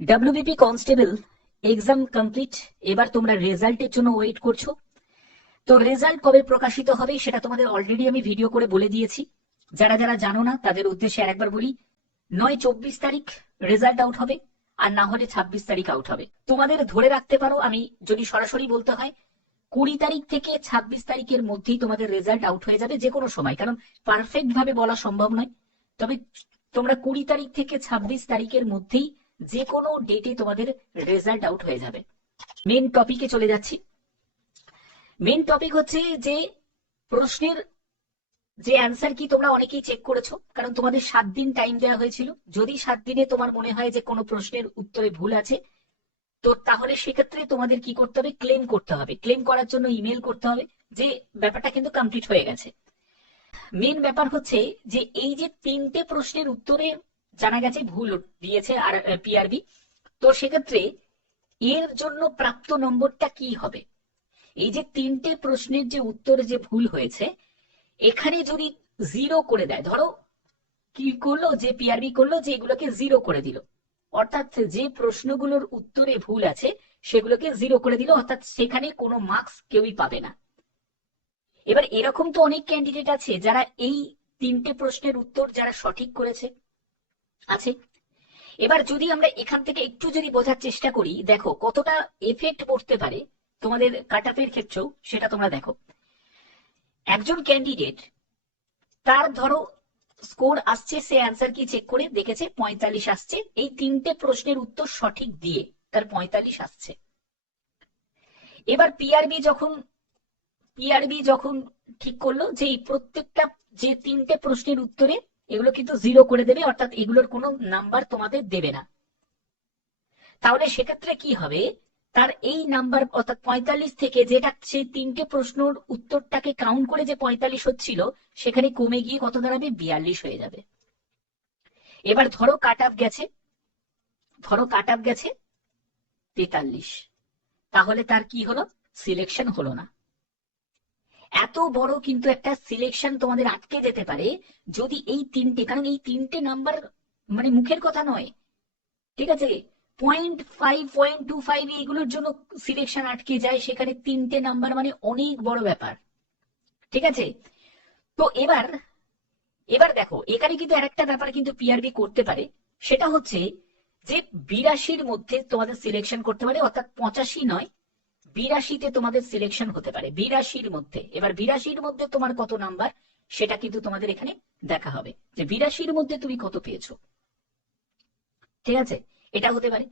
WBP constable exam complete. এবার তোমরা রেজাল্টের জন্য ওয়েট করছো। তো রেজাল্ট কবে প্রকাশিত হবে সেটা তোমাদের অলরেডি আমি ভিডিও করে বলে দিয়েছি। যারা যারা জানো না তাদের উদ্দেশ্যে আরেকবার বলি, 9-24 তারিখ রেজাল্ট আউট হবে, আর না হলে 26 তারিখ আউট হবে। তোমাদের ধরে রাখতে পারো, আমি যদি সরাসরি বলতে হয়, 20 তারিখ থেকে 26 তারিখের মধ্যেই তোমাদের রেজাল্ট আউট হয়ে যাবে যে কোনো সময়, কারণ পারফেক্ট ভাবে বলা সম্ভব নয়। তবে তোমরা 20 তারিখ থেকে 26 তারিখের মধ্যেই যে কোনো ডেটে তোমাদের রেজাল্ট আউট হয়ে যাবে। মেন টপিকে চলে যাচ্ছি। মেন টপিক হচ্ছে যে প্রশ্নের যে অ্যান্সার কি তোমরা অনেকেই চেক করেছো, কারণ তোমাদের 7 দিন টাইম দেওয়া হয়েছিল। যদি 7 দিনে তোমার মনে হয় যে কোনো প্রশ্নের উত্তরে ভুল আছে, তো তাহলে সেক্ষেত্রে তোমাদের কি করতে হবে, ক্লেম করতে হবে। ক্লেম করার জন্য ইমেল করতে হবে যে ব্যাপারটা কিন্তু কমপ্লিট হয়ে গেছে। মেন ব্যাপার হচ্ছে যে এই যে 3টে প্রশ্নের উত্তরে জানা গেছে ভুল দিয়েছে আর পিআরবি, তো সেক্ষেত্রে এর জন্য প্রাপ্ত নম্বরটা কি হবে। এই যে 3টে প্রশ্নের যে উত্তরে যে ভুল হয়েছে, এখানে যদি 0 করে দেয়, ধরো কি করলো যে পিআরবি করলো যে এগুলোকে 0 করে দিল, অর্থাৎ যে প্রশ্নগুলোর উত্তরে ভুল আছে সেগুলোকে 0 করে দিল, অর্থাৎ সেখানে কোনো মার্কস কেউই পাবে না। এবার এরকম তো অনেক ক্যান্ডিডেট আছে যারা এই 3টে প্রশ্নের উত্তর যারা সঠিক করেছে আছে। এবার যদি আমরা এখান থেকে একটু যদি বোঝার চেষ্টা করি, দেখো কতটা এফেক্ট পড়তে পারে তোমাদের কাট অফের ক্ষেত্রেও, সেটা তোমরা দেখো। একজন ক্যান্ডিডেট, তার ধরো স্কোর আসছে, সে অ্যান্সার কি চেক করে দেখেছে 45 আসছে, এই 3টে প্রশ্নের উত্তর সঠিক দিয়ে তার 45 আসছে। এবার পিআরবি যখন ঠিক করলো যে এই প্রত্যেকটা যে 3টে প্রশ্নের উত্তরে এগুলো কিন্তু 0 করে দেবে, অর্থাৎ এগুলোর কোনো নাম্বার তোমাদের দেবে না, তাহলে সেক্ষেত্রে কি হবে, তার এই নাম্বার অর্থাৎ 45 থেকে যেটা সেই 3টে প্রশ্নের উত্তরটাকে কাউন্ট করে যে 45 হচ্ছিল, সেখানে কমে গিয়ে কত দাঁড়াবে, 42 হয়ে যাবে। এবার ধরো কাট অফ গেছে 43, তাহলে তার কি হলো, সিলেকশন হলো না। এত বড় কিন্তু একটা সিলেকশন তোমাদের আটকে যেতে পারে যদি এই 3টে, কারণ এই 3টে নাম্বার মানে মুখের কথা নয়, ঠিক আছে, 0.5 0.25 এইগুলোর জন্য সিলেকশন আটকে যায়, সেখানে 3টে নাম্বার মানে অনেক বড় ব্যাপার, ঠিক আছে। তো এবার দেখো এখানে কিন্তু আরেকটা ব্যাপার কিন্তু পিআরবি করতে পারে, সেটা হচ্ছে যে 82-র মধ্যে তোমাদের সিলেকশন করতে পারে, অর্থাৎ 85 নয়, 82-তে তোমাদের সিলেকশন হতে পারে, 82-র মধ্যে। এবার 82-র মধ্যে তোমার কত নাম্বার সেটা কিন্তু তোমাদের এখানে দেখা হবে যে 82-র মধ্যে তুমি কত পেয়েছো, ঠিক আছে, এটা হতে পারে।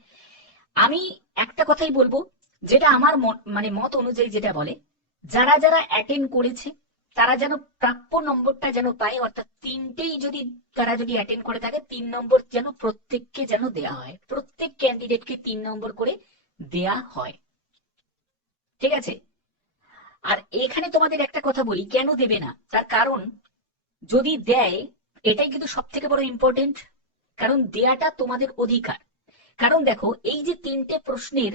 আমি একটা কথাই বলবো, যেটা আমার মানে মত অনুযায়ী যেটা বলে, যারা যারা অ্যাটেন্ড করেছে তারা যেন প্রাপ্য নম্বরটা যেন পায়, অর্থাৎ 3টেই যদি তারা যদি অ্যাটেন্ড করে থাকে, 3 নম্বর যেন প্রত্যেককে যেন দেয়া হয়, প্রত্যেক ক্যান্ডিডেটকে 3 নম্বর করে দেয়া হয়, ঠিক আছে। আর এখানে তোমাদের একটা কথা বলি, কেন দেবে না তার কারণ, যদি দেয় এটাই কিন্তু সব থেকে বড় ইম্পর্টেন্ট, কারণ দেয়াটা তোমাদের অধিকার। কারণ দেখো এই যে 3টে প্রশ্নের,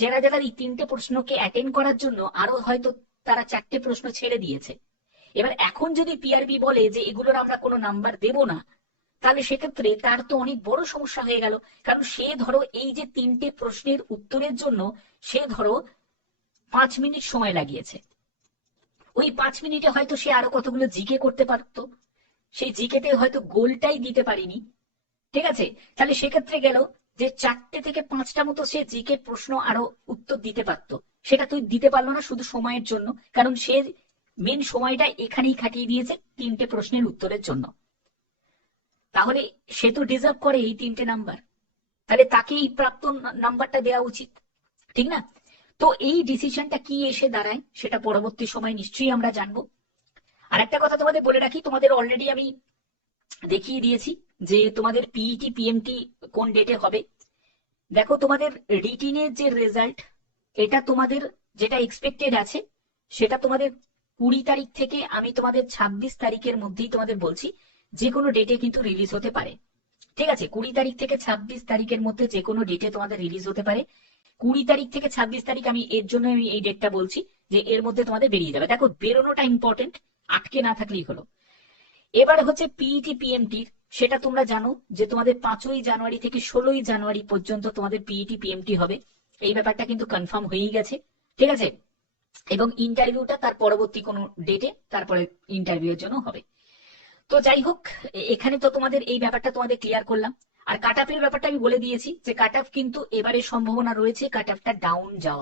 যারা যারা এই 3টে প্রশ্নকে অ্যাটেন্ড করার জন্য আরো হয়তো তারা 4টে প্রশ্ন ছেড়ে দিয়েছে, এবার এখন যদি পিআরবি বলে যে এগুলোর আমরা কোনো নাম্বার দেব না, তাহলে সেক্ষেত্রে তার তো অনেক বড় সমস্যা হয়ে গেল। কারণ সে ধরো এই যে 3টে প্রশ্নের উত্তরের জন্য সে ধরো 5 মিনিট সময় লাগিয়েছে, ওই 5 মিনিটে হয়তো সে আরো কতগুলো জিকে করতে পারতো, সেই জিকেতে হয়তো গোলটাই দিতে পারিনি, ঠিক আছে। তাহলে সেক্ষেত্রে গেল যে 4টে থেকে 5টা মতো সে জিকে প্রশ্ন আরো উত্তর দিতে পারতো, সেটা তুই দিতে পারলো না শুধু সময়ের জন্য, কারণ সে মেন সময়টা এখানেই খাটিয়ে দিয়েছে 3টে প্রশ্নের উত্তরের জন্য। তাহলে সে তো ডিজার্ভ করে এই 3টে নাম্বার, তাহলে তাকে এই প্রাপ্ত নাম্বারটা দেওয়া উচিত, ঠিক না। তো এই ডিসিশনটা কি এসে দাঁড়ায় সেটা পরবর্তী সময় নিশ্চয়ই আমরা জানবো। আর একটা কথা তোমাদের বলে রাখি, তোমাদের অলরেডি আমি দেখিয়ে দিয়েছি যে তোমাদের পিইটি পিএমটি কোন ডেটে হবে। দেখো তোমাদের রিটিনের যে রেজাল্ট, এটা তোমাদের যেটা এক্সপেক্টেড আছে সেটা তোমাদের 20 তারিখ থেকে আমি তোমাদের 26 তারিখের মধ্যেই তোমাদের বলছি, যে কোনো ডেটে কিন্তু রিলিজ হতে পারে, ঠিক আছে। 20 তারিখ থেকে 26 তারিখের মধ্যে যে কোনো ডেটে তোমাদের রিলিজ হতে পারে। 20 তারিখ থেকে 26 তারিখ আমি এর জন্য আমি এই ডেটটা বলছি যে এর মধ্যে তোমাদের বেরিয়ে যাবে। দেখো বেরোনোটা ইম্পর্টেন্ট, আটকে না থাকলেই হলো। এবার হচ্ছে পিইটি পিএমটির সেটা তোমরা জানো যে তোমাদের 5ই জানুয়ারি থেকে 16ই জানুয়ারি পর্যন্ত তোমাদের পিইটি পিএমটি হবে। এই ব্যাপারটা কিন্তু কনফার্ম হয়েই গেছে, ঠিক আছে। এবং ইন্টারভিউটা তার পরবর্তী কোনো ডেটে তারপরে ইন্টারভিউর জন্য হবে। তো যাই হোক, এখানে তো তোমাদের এই ব্যাপারটা তোমাদের ক্লিয়ার করলাম। আর কাট অফের ব্যাপারটা আমি বলে দিয়েছি যে কাট অফ কিন্তু এবারে সম্ভাবনা রয়েছে কাট অফটা ডাউন যাওয়ার।